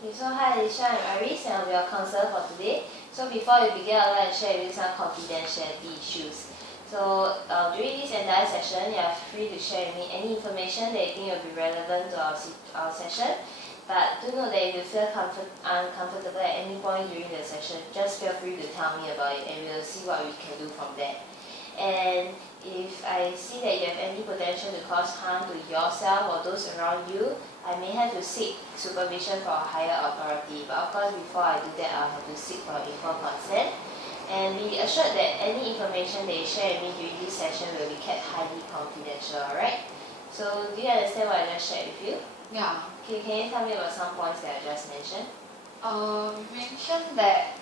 Okay, so hi Alicia, I'm Iris and I'll be your counselor for today. So before we begin, I'd like to share with you some confidentiality issues. So during this entire session, you are free to share with me any information that you think will be relevant to our session. But do note that if you feel uncomfortable at any point during the session, just feel free to tell me about it and we'll see what we can do from there. And if I see that you have any potential to cause harm to yourself or those around you, I may have to seek supervision from a higher authority. But of course, before I do that, I'll have to seek for informed consent. And be assured that any information that you share with me during this session will be kept highly confidential, alright? So, do you understand what I just shared with you? Yeah. Okay, can you tell me about some points that I just mentioned? You mentioned that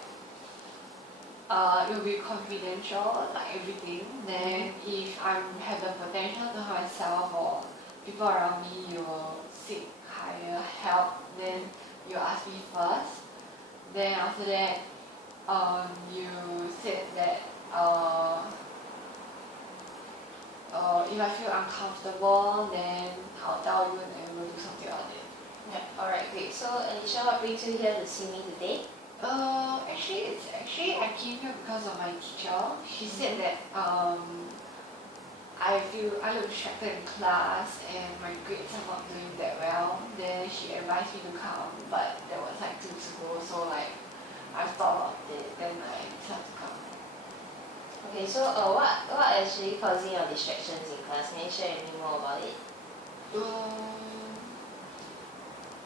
it will be confidential, like everything. Then if I have the potential to harm myself or people around me, you will seek higher help. Then you ask me first. Then after that, you said that if I feel uncomfortable, then I'll tell you and then we'll do something about it. Yep, alright, great. So, Alicia, what brings you here to see me today? Actually I came here because of my teacher. She said that I look distracted in class and my grades are not doing that well. Then she advised me to come, but that was like 2 weeks ago, so like I've thought about it, then I decided to come. Okay, so what actually causing your distractions in class? Can you share with me more about it?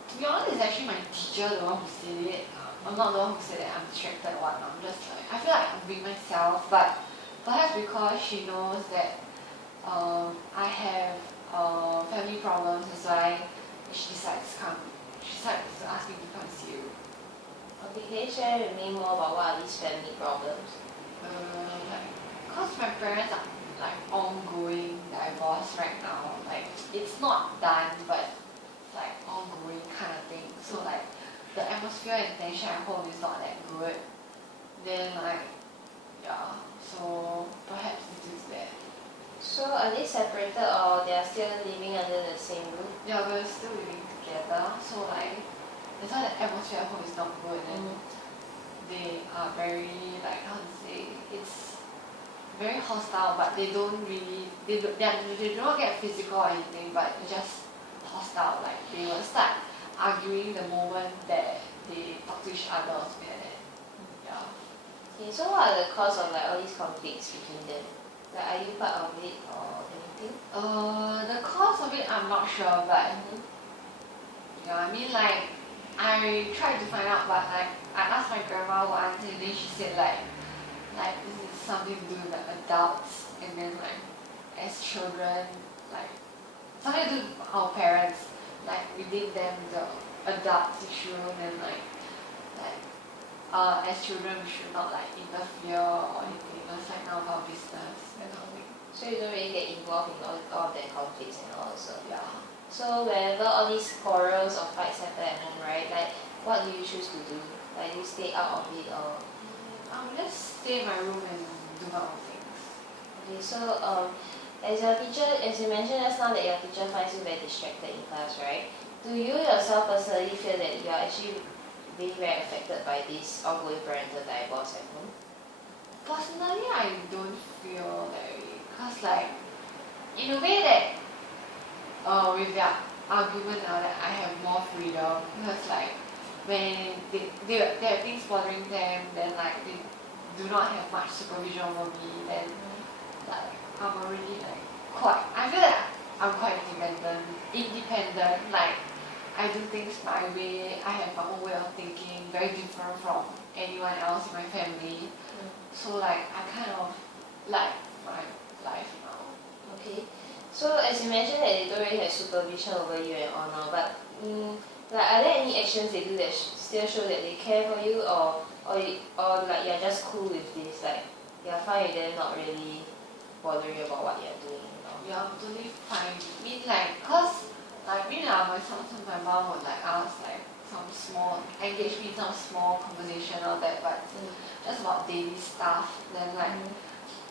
To be honest, it's actually my teacher the one who said it. I'm not the one who said that I'm distracted or whatnot. I'm just like, I feel like I'm being myself, but perhaps because she knows that I have family problems, that's why she decides to ask me to come see you. Okay, can you share with me more about what are these family problems? Because my parents are like ongoing divorce right now. Like it's not done, but it's like ongoing kind of thing. So like the atmosphere and tension at home is not that good. Then like yeah, so perhaps it is that. So are they separated or they are still living under the same roof? Yeah, we're still living together. So like that's why the atmosphere at home is not good and they are very like how to say, it's very hostile, but they don't really they don't get physical or anything, but it's just hostile. Like they will start arguing the moment that they talk to each other or something like that. Yeah. Okay, so what are the cause of like all these conflicts between them? Like are you part of it or anything? The cause of it I'm not sure, but yeah, I mean like I tried to find out, but like I asked my grandma once and then she said like this is something to do with like adults, and then like as children, like something to do with our parents, like within them the adults issue, and like as children we should not like interfere or anything, it's like none of our business and all that. So you don't really get involved in all of their conflicts and all also? Yeah. So whenever all these quarrels or fights happen at home, right, like what do you choose to do? Like you stay out of it or? I'll just stay in my room and do my own things. Okay, so as your teacher, as you mentioned just now that your teacher finds you very distracted in class, right? Do you yourself personally feel that you are actually being very affected by this ongoing parental divorce at home? Personally, I don't feel that way, because like in a way that with their argument now that I have more freedom, because like when they have things bothering them, then like they do not have much supervision over me, then like I'm already like I feel like I'm quite independent, like I do things my way, I have my own way of thinking, very different from anyone else in my family. So like I kind of like my life now. Okay. So as you mentioned that they don't really have supervision over you and all now, but like are there any actions they do that still show that they care for you, or like you're just cool with this, like you're fine with them not really bothering you about what you're doing? Yeah, I'm totally fine. I mean like, cause like sometimes my mom would like ask like engage me in some small conversation or that, but just about daily stuff, then like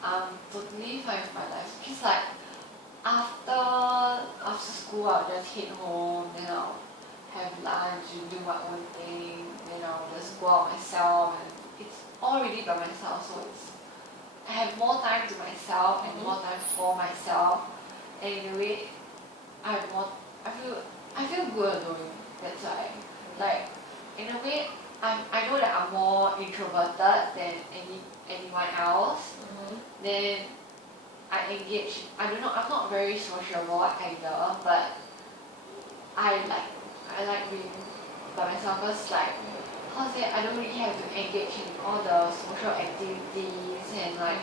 I'm totally fine with my life. Cause like after school I'll just head home, then I'll have lunch to do my own thing, then I'll just go out myself, and it's already by myself, so I have more time to myself and more time for myself, and in a way, I feel good alone. That's why, like, in a way, I know that I'm more introverted than anyone else. Then I engage. I'm not very sociable either, but I like being by myself because like how to say, I don't really have to engage in all the social activities and like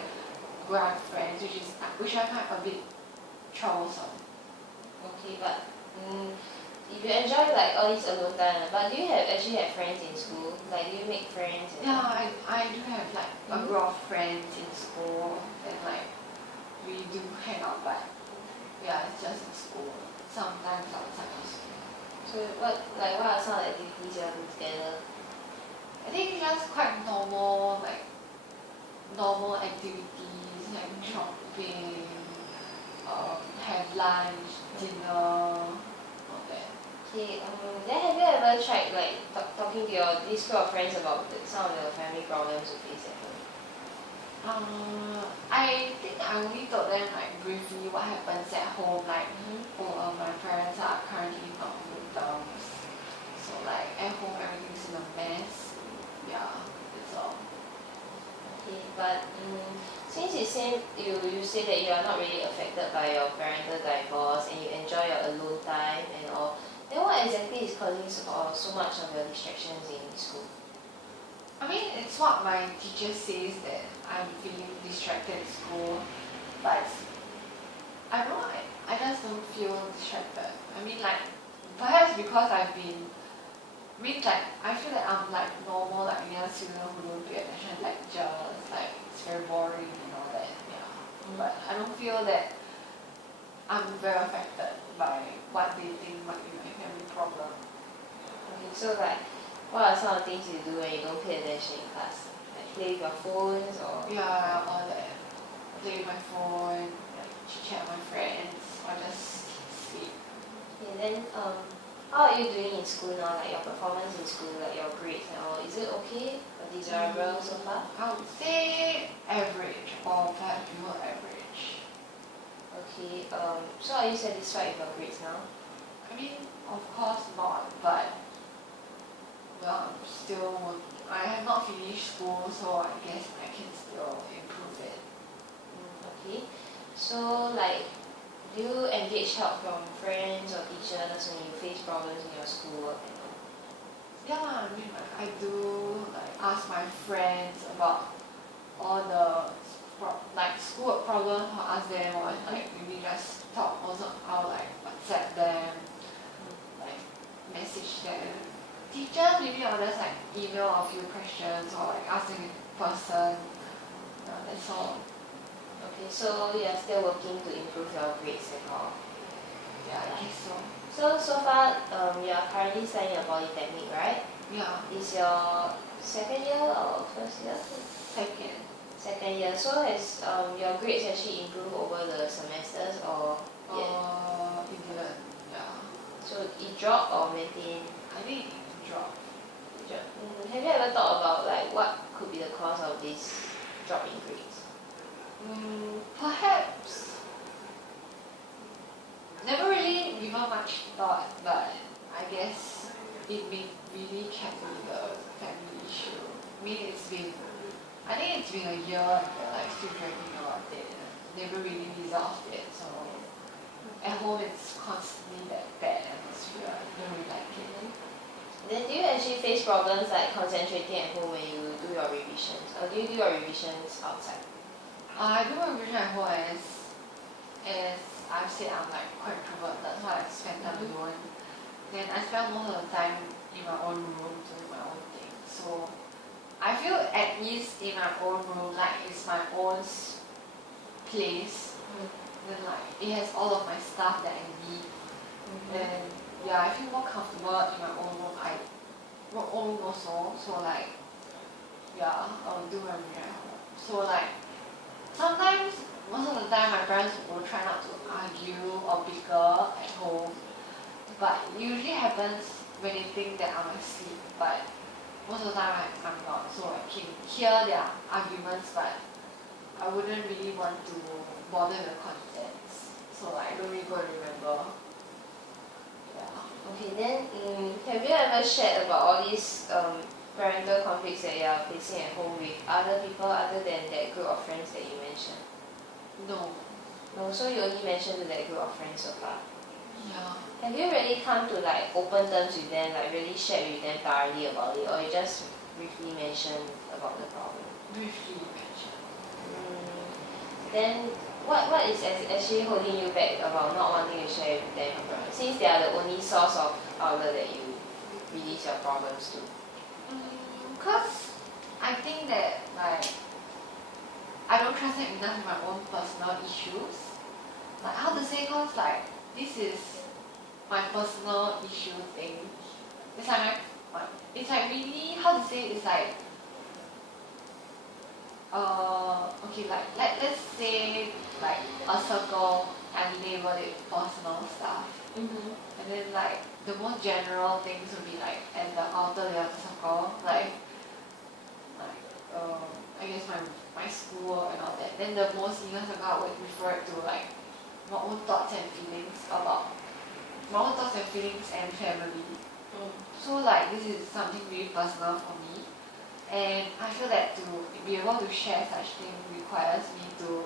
go out with friends, which I find a bit troublesome. Okay, but if you enjoy like all this alone time, but do you actually have friends in school? Like, do you make friends? Yeah, I do have like a group of friends in school, and like we do hang out, but yeah, it's just in school. Sometimes outside of school. So what are some of the activities you all do together? I think just quite normal activities like shopping, have lunch, dinner, all that. Okay, then have you ever tried like talking to this group of friends about some of the family problems you face at home? I think I only told them like briefly what happens at home, like my parents are currently not on good terms, so like at home everything's in a mess. Yeah, that's all. Okay, but since you say that you are not really affected by your parental divorce and you enjoy your alone time and all, then what exactly is causing so much of your distractions in school? I mean, it's what my teacher says that I'm feeling distracted at school, but I don't know, I just don't feel distracted. I mean, like, perhaps because I feel that I'm like normal, like any other student who don't pay attention to lectures, like it's very boring and all that, yeah. But I don't feel that I'm very affected by what they think might be my family problem. Okay, so like, what are some of the things you do when you don't pay attention in class? Like play with your phones or? Yeah, all that. Play with my phone, like chit-chat with my friends, or just sleep. Okay, then how are you doing in school now? Like your performance in school, like your grades and all, is it okay or desirable so far? I would say average or perhaps below average. Okay, so are you satisfied with your grades now? I mean, of course not, but well, I'm still working. I have not finished school, so I guess I can still improve it. Okay, so like, do you engage help from friends or teachers when you face problems in your schoolwork and all? Yeah, I mean, like, I do like ask my friends about all the schoolwork problems. I'll ask them, or like maybe just talk. Also, I'll like WhatsApp them, like message them. Teachers, maybe I'll just like email a few questions or like ask them in person. That's all. Okay, so you're still working to improve your grades and all? Yeah, I guess so. So far, you are currently studying a polytechnic, right? Yeah. Is your second year or first year? Second. Second year. So has your grades actually improved over the semesters or yet? It didn't. Yeah. So it dropped or maintained? I think it dropped. Have you ever thought about like what could be the cause of this drop in grades? Perhaps. Never really given much thought, but I guess it really can be the family issue. I mean, I think it's been a year and they're like still dragging about it. Never really resolved it, so at home it's constantly that bad atmosphere. I don't really like it. Then do you actually face problems like concentrating at home when you do your revisions? Or do you do your revisions outside? I do my revision at home as I've said, I'm like quite introverted, so I spend time alone. Then I spend most of the time in my own room doing my own thing. So I feel at ease in my own room, like it's my own place. Then like it has all of my stuff that I need. Then yeah, I feel more comfortable in my own room. My own room also. So like yeah, I'll do my revision at home. So like sometimes, most of the time, my parents will try not to argue or bicker at home, but it usually happens when they think that I'm asleep, but most of the time I'm not, so I can hear their arguments, but I wouldn't really want to bother the contents, so I don't really go and remember. Yeah. Okay, then have you ever shared about all these parental conflicts that you are facing at home with other people other than that group of friends that you mentioned? No. No, so you only mentioned to that group of friends so far. Yeah. Have you really come to like open terms with them, like really shared with them thoroughly about it, or you just briefly mentioned about the problem? Briefly mentioned. Then what is actually holding you back about not wanting to share with them your problems, since they are the only source of outlet that you release your problems to? Because I think that like I don't trust them enough with my own personal issues. Like how to say, cause like this is my personal issue thing. It's like it's like really, how to say, it's like okay, like let's say like a circle and label it personal stuff. And then like the most general things would be like at the outer layer of the circle, like I guess my school and all that. Then the most inner circle I would refer it to like my own thoughts and feelings about my own thoughts and feelings and family. So like this is something really personal for me, and I feel that to be able to share such thing requires me to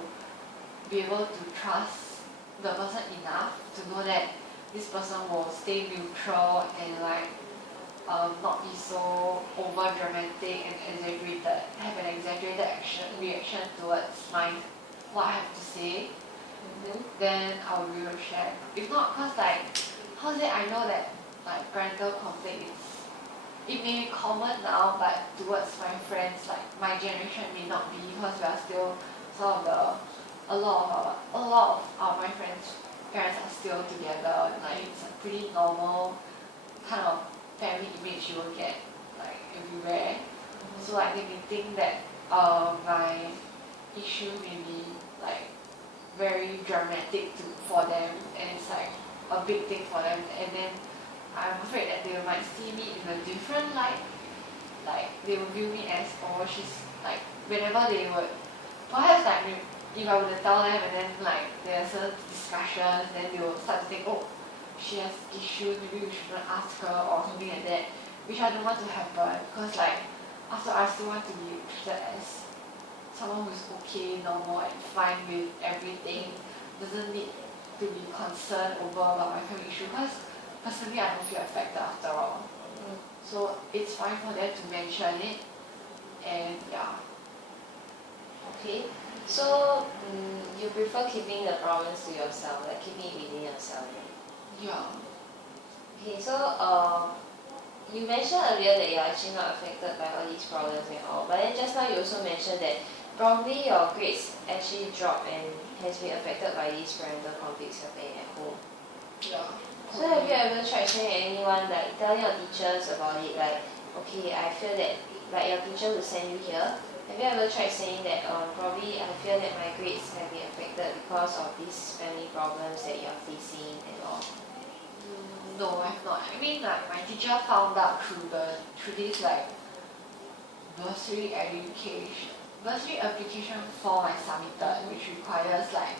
be able to trust the person enough to know that this person will stay neutral and like not be so over dramatic and exaggerated, have an exaggerated reaction towards what I have to say. Then I will be able to share. If not, cause like how to say, I know that like parental conflict it may be common now, but towards my friends, like my generation may not be, because we are still a lot of my friends' parents are still together. Like it's a pretty normal kind of family image you will get like everywhere. So like they may think that my issue may be like very dramatic for them, and it's like a big thing for them, and then I'm afraid that they might see me in a different light. Like they will view me as, oh, she's like, whenever they would perhaps like if I were to tell them and then like there's certain discussions, then they will start to think, oh, she has issues, maybe we shouldn't ask her or something like that, which I don't want to happen, because like after I still want to be treated as someone who's okay, normal and fine with everything, doesn't need to be concerned over about my family issue, because personally I don't feel affected after all. So it's fine for them to mention it, and yeah. Okay, so you prefer keeping the problems to yourself, like keeping it within yourself, right? Yeah. Okay, so you mentioned earlier that you're actually not affected by all these problems and all, but then just now you also mentioned that probably your grades actually dropped and has been affected by these parental conflicts happening at home. Yeah. So have you ever tried sharing anyone, like telling your teachers about it, like, okay, I feel that, like your teacher will send you here, have you ever tried saying that probably I feel that my grades have been affected because of these family problems that you're facing and all? No, I've not. I mean, like my teacher found out through this like bursary application form I submitted, which requires like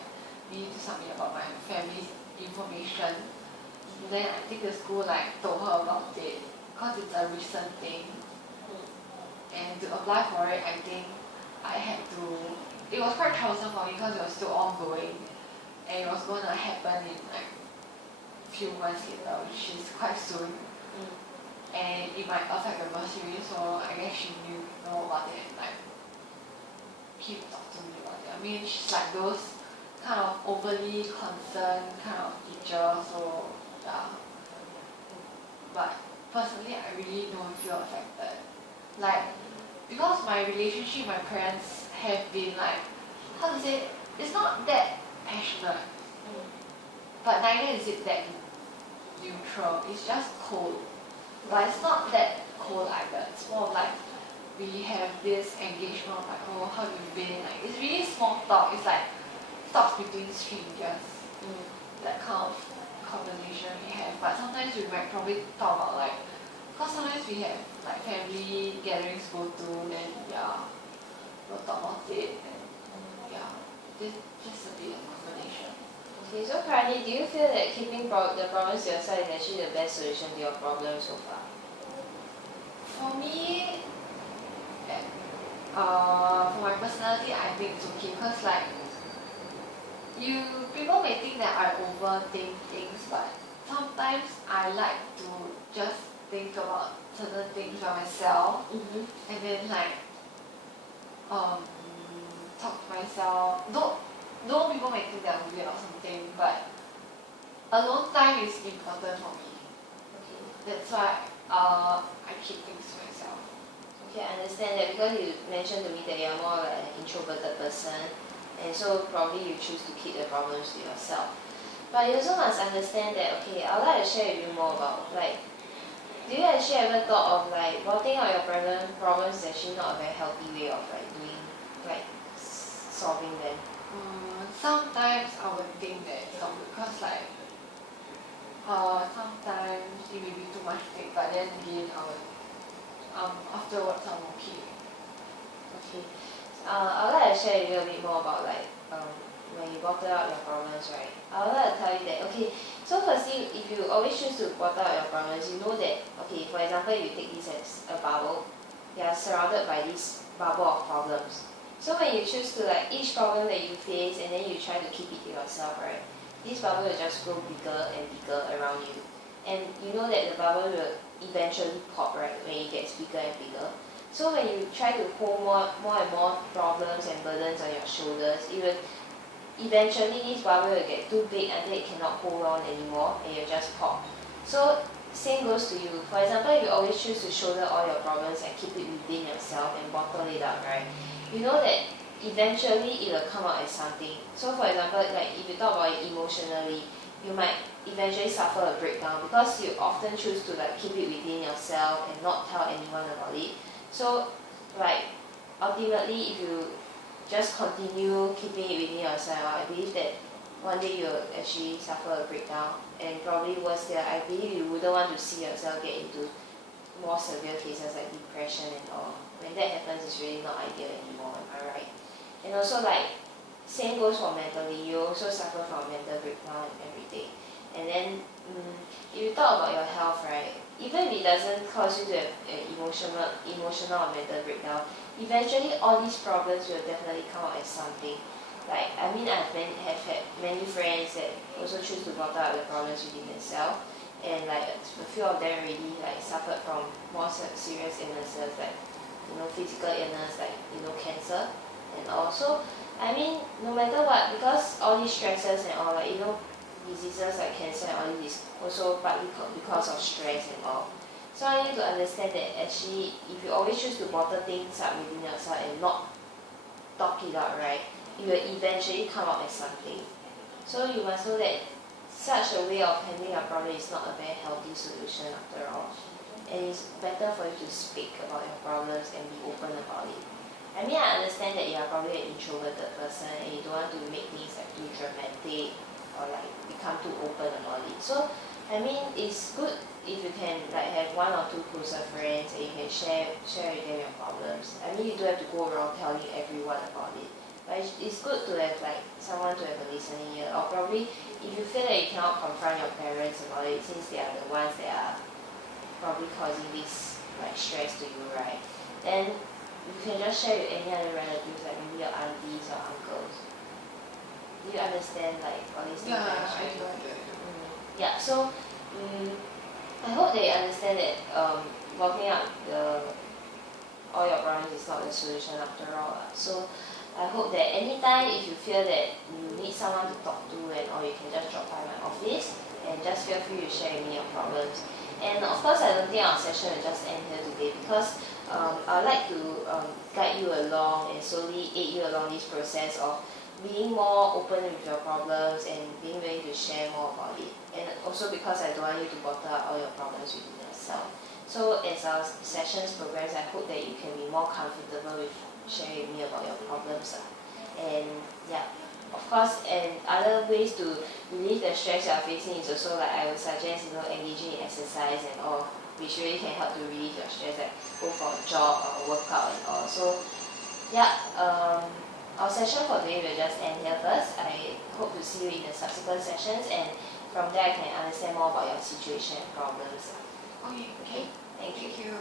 me to submit about my family's information. Then I think the school like told her about it, because it's a recent thing. And to apply for it, I think I had to. It was quite troublesome for me because it was still ongoing, and it was going to happen in like a few months later, which is quite soon. And it might affect the bursary, so I guess she know about it and like keep talking to me about it. I mean, she's like those kind of overly concerned kind of teacher, so yeah. But personally, I really don't feel affected. Like, because my relationship with my parents have been like, how to say, it's not that passionate, but neither is it that neutral. It's just cold, but it's not that cold either. It's more of like we have this engagement of like, oh, how you been? Like it's really small talk. It's like talks between strangers. That kind of conversation we have, but sometimes we might probably talk about like, because sometimes we have like family gatherings go to, then yeah, we'll talk about it, and yeah, just a bit of conversation. Okay, so currently, do you feel that keeping the problems to yourself is actually the best solution to your problem so far? For me, for my personality, I think it's okay, because like, people may think that I overthink things, but sometimes I like to just think about certain things by myself, and then like talk to myself. Though people may think that I'm weird or something, but alone time is important for me. Okay. That's why I keep things to myself. Okay, I understand that because you mentioned to me that you're more like an introverted person, and so probably you choose to keep the problems to yourself. But you also must understand that, okay, I would like to share with you more about, like, do you actually ever thought of like blotting out your problems is actually not a very healthy way of like doing, like, solving them? Sometimes I would think that it's not good, because like sometimes it may be too much to take, but then again I would afterwards I'm okay. Okay. I would like to share with you a bit more about like when you bottle out your problems, right? I would like to tell you that, okay, so firstly, if you always choose to bottle out your problems, you know that, okay, for example, if you take this as a bubble, you are surrounded by this bubble of problems. So when you choose to like each problem that you face and then you try to keep it to yourself, right? This bubble will just grow bigger and bigger around you. And you know that the bubble will eventually pop, right, when it gets bigger and bigger. So when you try to hold more and more problems and burdens on your shoulders, it will eventually this bubble will get too big until it cannot hold on anymore and you'll just pop. So same goes to you. For example, if you always choose to shoulder all your problems and keep it within yourself and bottle it up, right? You know that eventually it will come out as something. So for example, like if you talk about it emotionally, you might eventually suffer a breakdown because you often choose to like keep it within yourself and not tell anyone about it. So like ultimately, if you just continue keeping it within yourself, I believe that one day you'll actually suffer a breakdown, and probably worse still, I believe you wouldn't want to see yourself get into more severe cases like depression and all. When that happens, it's really not ideal anymore, am I right? And also like, same goes for mentally, you also suffer from mental breakdown and everything. And then, if you talk about your health, right, even if it doesn't cause you to have an emotional or mental breakdown, eventually all these problems will definitely come out as something. Like, I mean, have had many friends that also choose to bottle up the problems within themselves, and like a few of them really like suffered from more serious illnesses, like, you know, physical illness, like, you know, cancer. And also, I mean, no matter what, because all these stresses and all, like, you know, diseases like cancer and all this is also partly because of stress and all. So I need to understand that actually, if you always choose to bottle things up within yourself and not talk it out, right, it will eventually come out as something. So you must know that such a way of handling a problem is not a very healthy solution after all. And it's better for you to speak about your problems and be open about it. I mean, I understand that you are probably an introverted person and you don't want to make things like too dramatic or like become too open about it. So, I mean, it's good if you can like have one or two closer friends and you can share with them your problems. I mean, you don't have to go around telling everyone about it. But it's good to have like someone to have a listening ear. Or probably if you feel that you cannot confront your parents about it, since they are the ones that are probably causing this like stress to you, right? Then you can just share with any other relatives, like maybe your aunties or uncles. Do you understand like all these things? Yeah, I do. Yeah, so I hope that you understand that blocking out all your problems is not the solution after all. So I hope that anytime if you feel that you need someone to talk to and or you can just drop by my office and just feel free to share with me your problems. And of course, I don't think our session will just end here today because I'd like to guide you along and slowly aid you along this process of being more open with your problems and being willing to share more about it. And also because I don't want you to bottle up all your problems within yourself. So as our sessions progress, I hope that you can be more comfortable with sharing with me about your problems. And yeah, of course, and other ways to relieve the stress you are facing is also like I would suggest engaging in exercise and all, which really can help to relieve your stress, like go for a jog or workout and all. So yeah, our session for today will just end here first. I hope to see you in the subsequent sessions, and from there I can understand more about your situation and problems. Okay. Thank you. Thank you.